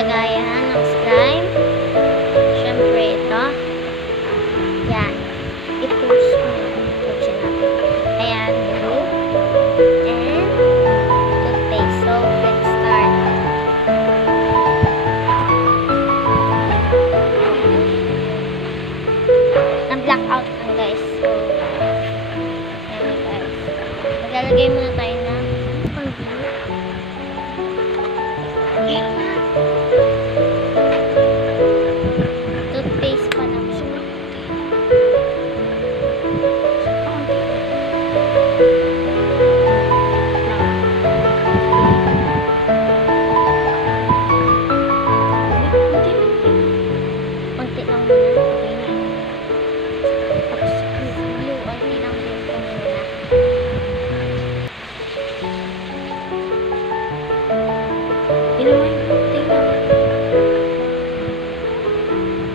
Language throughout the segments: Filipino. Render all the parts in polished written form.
lagayan ng slime. Siyempre ito. Yan. I-push mo. Push natin. Ayan. Glue. And toothpaste. So, let's start. Na-blackout lang guys. So, yan guys. Maglalagay muna tayo ng toothpaste pa lang siya. Konti lang muna. Okay na. Tapos, glue. Konti lang din po muna.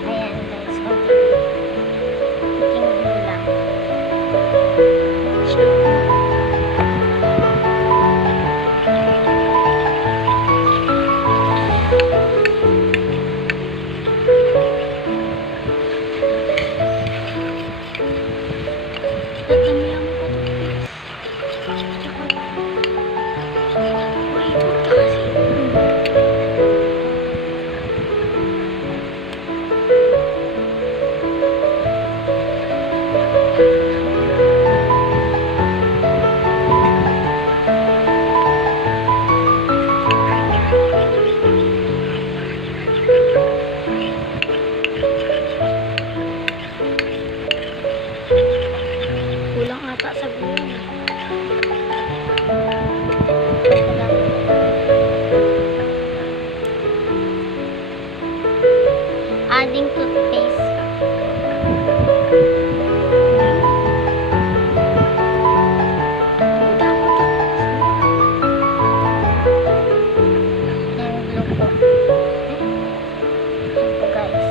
Ayan guys, konti. Cooking glue lang. Kulang ata sa buwan. Adding toothpaste. Yan glue po. Yan po guys.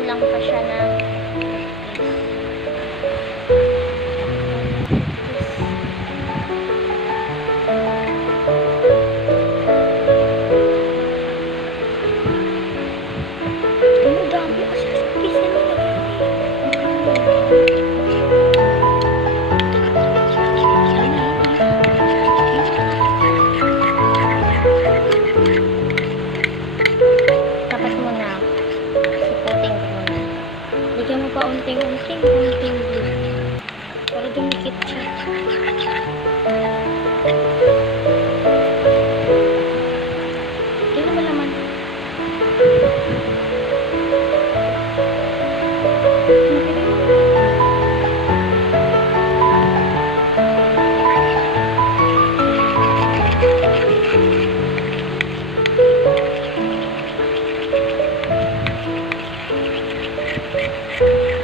Kulang pa siya ng dapat muna siputin ko muna. Bigyan mo pa unting-unting glue para dumikit siya. Hindi na malaman. Thank you.